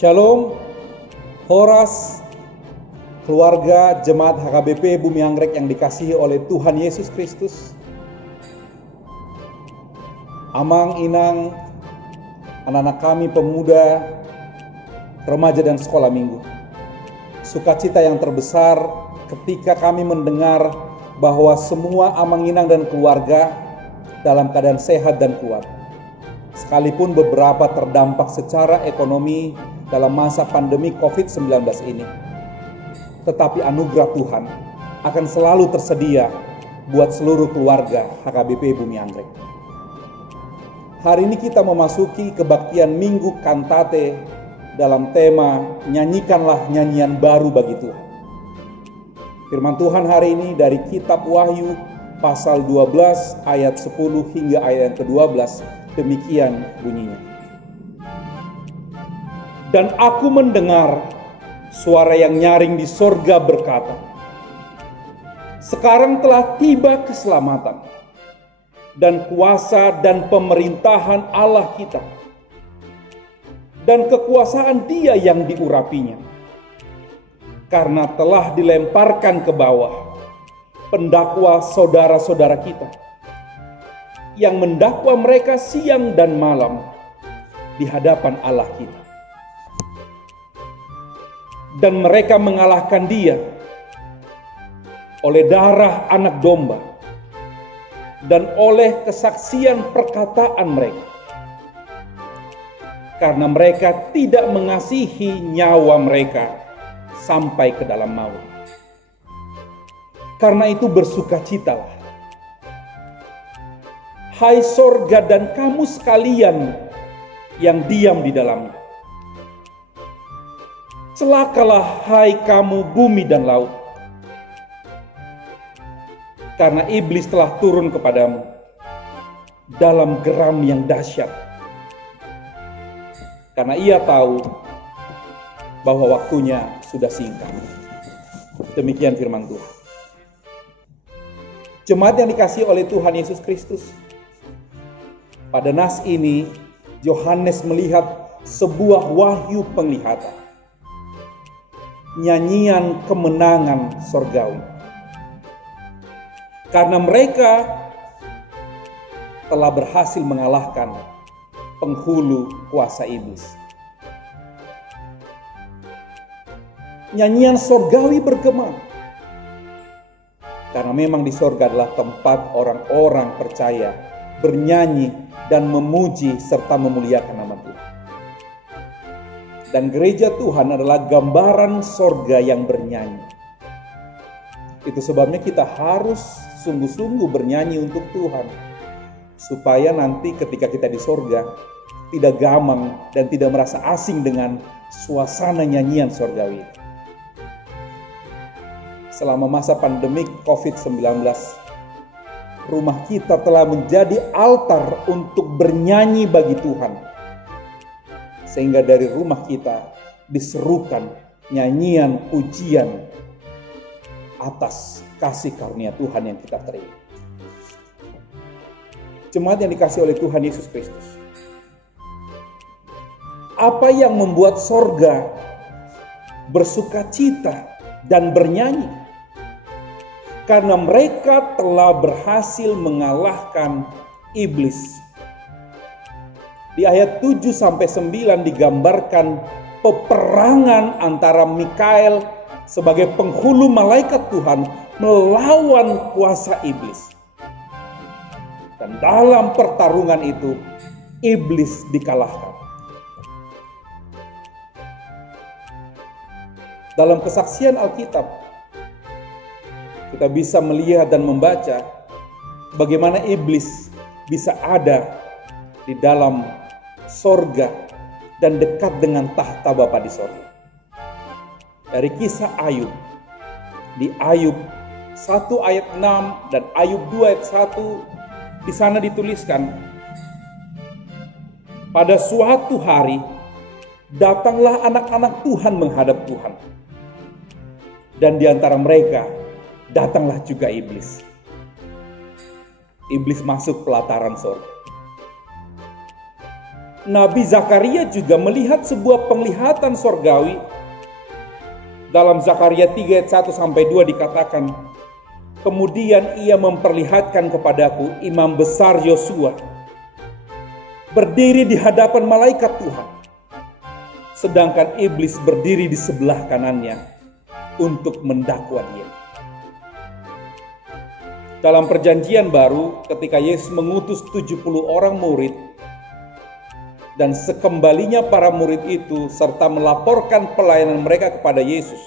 Shalom, Horas, keluarga Jemaat HKBP Bumi Anggrek yang dikasihi oleh Tuhan Yesus Kristus. Amang, inang, anak-anak kami pemuda, remaja dan sekolah minggu. Sukacita yang terbesar ketika kami mendengar bahwa semua amang, inang dan keluarga dalam keadaan sehat dan kuat. Sekalipun beberapa terdampak secara ekonomi dalam masa pandemi COVID-19 ini, tetapi anugerah Tuhan akan selalu tersedia buat seluruh keluarga HKBP Bumi Anggrek. Hari ini kita memasuki kebaktian Minggu Kantate dalam tema Nyanyikanlah Nyanyian Baru bagi Tuhan. Firman Tuhan hari ini dari kitab Wahyu pasal 12 ayat 10 hingga ayat ke-12, demikian bunyinya. Dan aku mendengar suara yang nyaring di sorga berkata, sekarang telah tiba keselamatan dan kuasa dan pemerintahan Allah kita, dan kekuasaan Dia yang diurapinya, karena telah dilemparkan ke bawah pendakwa saudara-saudara kita, yang mendakwa mereka siang dan malam di hadapan Allah kita. Dan mereka mengalahkan Dia oleh darah anak domba dan oleh kesaksian perkataan mereka, karena mereka tidak mengasihi nyawa mereka sampai ke dalam maut. Karena itu bersukacitalah, hai sorga dan kamu sekalian yang diam di dalamnya. Celakalah hai kamu bumi dan laut, karena iblis telah turun kepadamu dalam geram yang dahsyat, karena ia tahu bahwa waktunya sudah singkat. Demikian firman Tuhan. Jemaat yang dikasihi oleh Tuhan Yesus Kristus, pada nas ini Yohanes melihat sebuah wahyu penglihatan, nyanyian kemenangan sorgawi. Karena mereka telah berhasil mengalahkan penghulu kuasa iblis. Nyanyian sorgawi bergema, karena memang di sorga adalah tempat orang-orang percaya bernyanyi dan memuji serta memuliakan nama Tuhan. Dan gereja Tuhan adalah gambaran sorga yang bernyanyi. Itu sebabnya kita harus sungguh-sungguh bernyanyi untuk Tuhan, supaya nanti ketika kita di sorga tidak gamang dan tidak merasa asing dengan suasana nyanyian sorgawi. Selama masa pandemik COVID-19, rumah kita telah menjadi altar untuk bernyanyi bagi Tuhan, sehingga dari rumah kita diserukan nyanyian pujian atas kasih karunia Tuhan yang kita terima. Jemaat yang dikasihi oleh Tuhan Yesus Kristus, apa yang membuat sorga bersukacita dan bernyanyi? Karena mereka telah berhasil mengalahkan iblis. Di ayat 7-9 digambarkan peperangan antara Mikael sebagai penghulu malaikat Tuhan melawan kuasa iblis. Dan dalam pertarungan itu, iblis dikalahkan. Dalam kesaksian Alkitab, kita bisa melihat dan membaca bagaimana iblis bisa ada di dalam sorga dan dekat dengan tahta Bapa di sorga. Dari kisah Ayub, di Ayub 1 ayat 6 dan Ayub 2 ayat 1, di sana dituliskan, pada suatu hari datanglah anak-anak Tuhan menghadap Tuhan, dan di antara mereka datanglah juga iblis. Iblis masuk pelataran sorga. Nabi Zakaria juga melihat sebuah penglihatan sorgawi. Dalam Zakaria 3 ayat 1-2 dikatakan, kemudian ia memperlihatkan kepadaku imam besar Yosua berdiri di hadapan malaikat Tuhan, sedangkan iblis berdiri di sebelah kanannya untuk mendakwa dia. Dalam perjanjian baru, ketika Yesus mengutus 70 orang murid, dan sekembalinya para murid itu serta melaporkan pelayanan mereka kepada Yesus,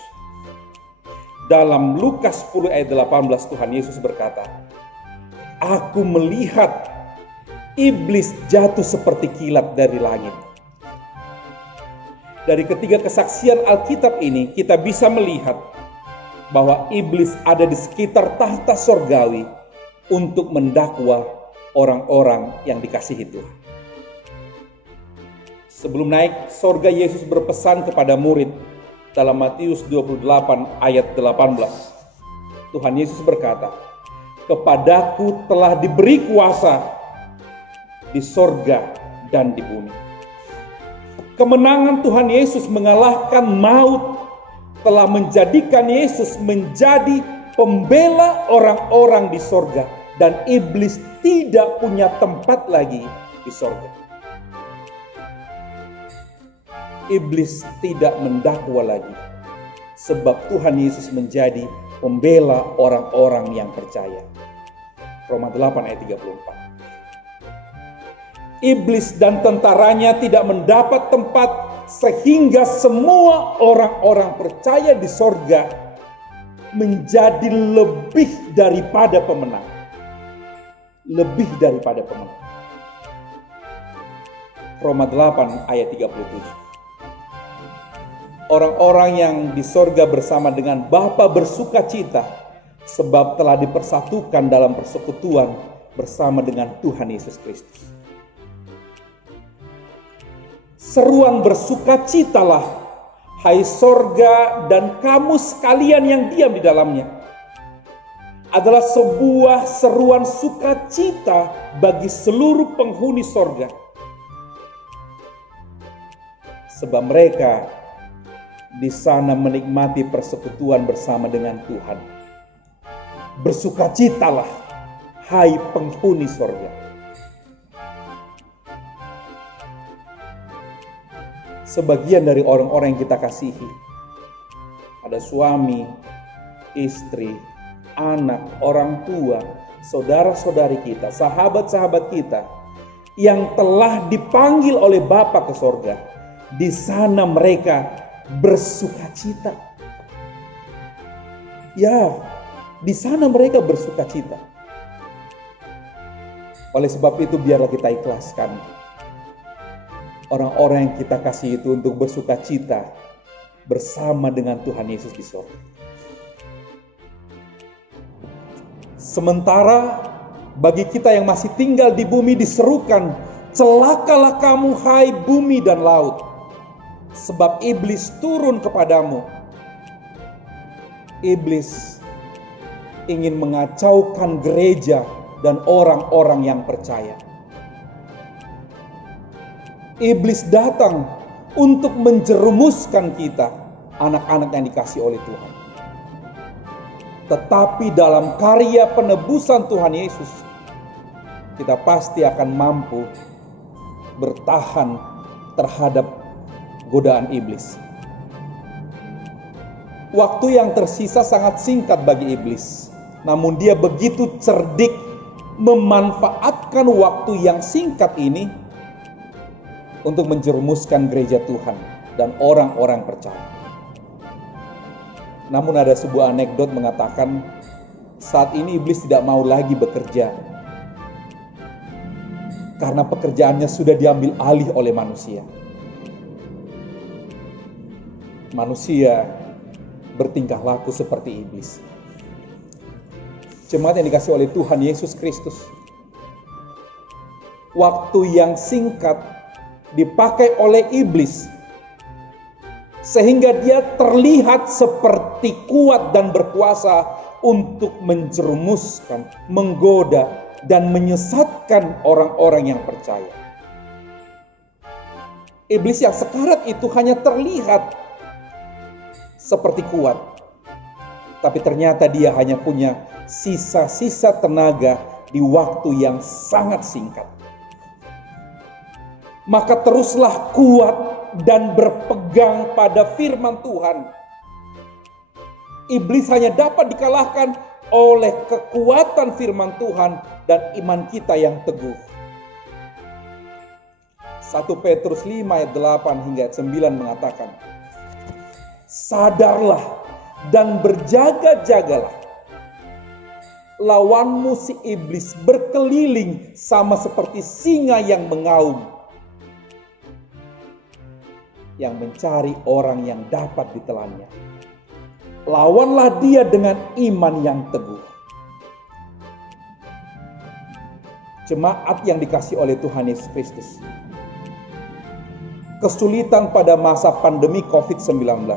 dalam Lukas 10 ayat 18 Tuhan Yesus berkata, "Aku melihat iblis jatuh seperti kilat dari langit." Dari ketiga kesaksian Alkitab ini kita bisa melihat bahwa iblis ada di sekitar tahta sorgawi untuk mendakwa orang-orang yang dikasihi Tuhan. Sebelum naik sorga, Yesus berpesan kepada murid dalam Matius 28 ayat 18. Tuhan Yesus berkata, "Kepadaku telah diberi kuasa di sorga dan di bumi." Kemenangan Tuhan Yesus mengalahkan maut telah menjadikan Yesus menjadi pembela orang-orang di sorga, dan iblis tidak punya tempat lagi di sorga. Iblis tidak mendakwa lagi, sebab Tuhan Yesus menjadi pembela orang-orang yang percaya. Roma 8 ayat 34. Iblis dan tentaranya tidak mendapat tempat, sehingga semua orang-orang percaya di sorga menjadi lebih daripada pemenang. Lebih daripada pemenang. Roma 8 ayat 37. Orang-orang yang di sorga bersama dengan Bapa bersuka cita, sebab telah dipersatukan dalam persekutuan bersama dengan Tuhan Yesus Kristus. Seruan bersukacitalah, hai sorga dan kamu sekalian yang diam di dalamnya, adalah sebuah seruan sukacita bagi seluruh penghuni sorga. Sebab mereka di sana menikmati persekutuan bersama dengan Tuhan. Bersukacitalah, hai penghuni sorga. Sebagian dari orang-orang yang kita kasihi, ada suami, istri, anak, orang tua, saudara-saudari kita, sahabat-sahabat kita, yang telah dipanggil oleh Bapa ke sorga. Di sana mereka bersukacita. Ya, di sana mereka bersukacita. Oleh sebab itu biarlah kita ikhlaskan orang-orang yang kita kasih itu untuk bersukacita bersama dengan Tuhan Yesus di sorga. Sementara bagi kita yang masih tinggal di bumi diserukan, celakalah kamu hai bumi dan laut, sebab iblis turun kepadamu. Iblis ingin mengacaukan gereja dan orang-orang yang percaya. Iblis datang untuk menjerumuskan kita, anak-anak yang dikasihi oleh Tuhan. Tetapi dalam karya penebusan Tuhan Yesus, kita pasti akan mampu bertahan terhadap godaan iblis. Waktu yang tersisa sangat singkat bagi iblis, namun dia begitu cerdik memanfaatkan waktu yang singkat ini untuk menjerumuskan gereja Tuhan dan orang-orang percaya. Namun ada sebuah anekdot mengatakan saat ini iblis tidak mau lagi bekerja karena pekerjaannya sudah diambil alih oleh manusia. Manusia bertingkah laku seperti iblis. Jemaat yang dikasihi oleh Tuhan Yesus Kristus, waktu yang singkat dipakai oleh iblis sehingga dia terlihat seperti kuat dan berkuasa untuk menjerumuskan, menggoda, dan menyesatkan orang-orang yang percaya. Iblis yang sekarat itu hanya terlihat seperti kuat, tapi ternyata dia hanya punya sisa-sisa tenaga di waktu yang sangat singkat. Maka teruslah kuat dan berpegang pada firman Tuhan. Iblis hanya dapat dikalahkan oleh kekuatan firman Tuhan dan iman kita yang teguh. 1 Petrus 5 ayat 8 hingga 9 mengatakan, sadarlah dan berjaga-jagalah. Lawanmu si iblis berkeliling sama seperti singa yang mengaum, yang mencari orang yang dapat ditelannya. Lawanlah dia dengan iman yang teguh. Jemaat yang dikasihi oleh Tuhan Yesus Kristus, kesulitan pada masa pandemi COVID-19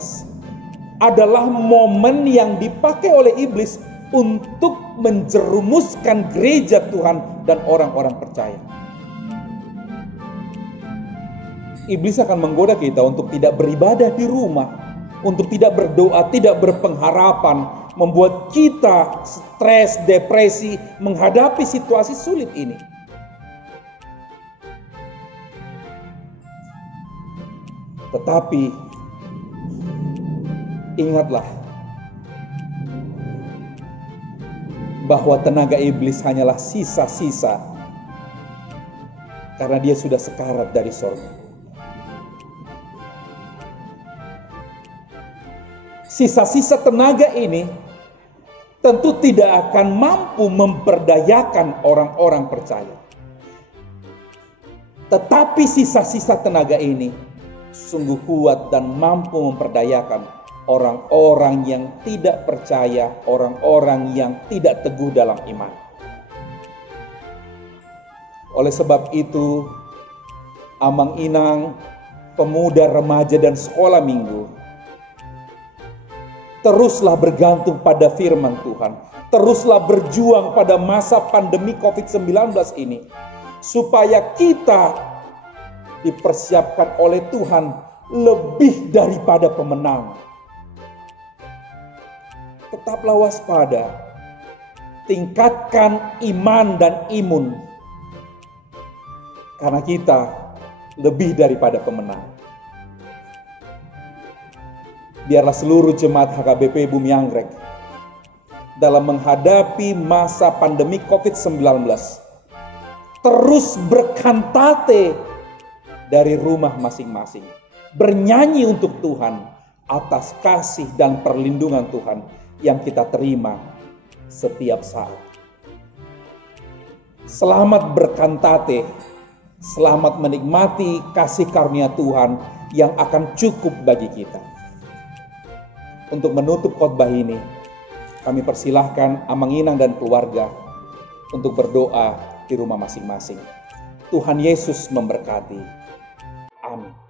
adalah momen yang dipakai oleh iblis untuk menjerumuskan gereja Tuhan dan orang-orang percaya. Iblis akan menggoda kita untuk tidak beribadah di rumah, untuk tidak berdoa, tidak berpengharapan, membuat kita stres, depresi, menghadapi situasi sulit ini. Tetapi ingatlah bahwa tenaga iblis hanyalah sisa-sisa karena dia sudah sekarat dari sorga. Sisa-sisa tenaga ini tentu tidak akan mampu memperdayakan orang-orang percaya. Tetapi sisa-sisa tenaga ini sungguh kuat dan mampu memperdayakan orang-orang yang tidak percaya, orang-orang yang tidak teguh dalam iman. Oleh sebab itu, amang-inang, pemuda, remaja, dan sekolah minggu, teruslah bergantung pada firman Tuhan. Teruslah berjuang pada masa pandemi COVID-19 ini, supaya kita dipersiapkan oleh Tuhan lebih daripada pemenang. Tetaplah waspada, tingkatkan iman dan imun, karena kita lebih daripada pemenang. Biarlah seluruh jemaat HKBP Bumi Anggrek dalam menghadapi masa pandemi COVID-19 terus berkantate dari rumah masing-masing, bernyanyi untuk Tuhan atas kasih dan perlindungan Tuhan yang kita terima setiap saat. Selamat berkantate, selamat menikmati kasih karunia Tuhan yang akan cukup bagi kita. Untuk menutup khotbah ini, kami persilahkan amang-inang dan keluarga untuk berdoa di rumah masing-masing. Tuhan Yesus memberkati. Amin.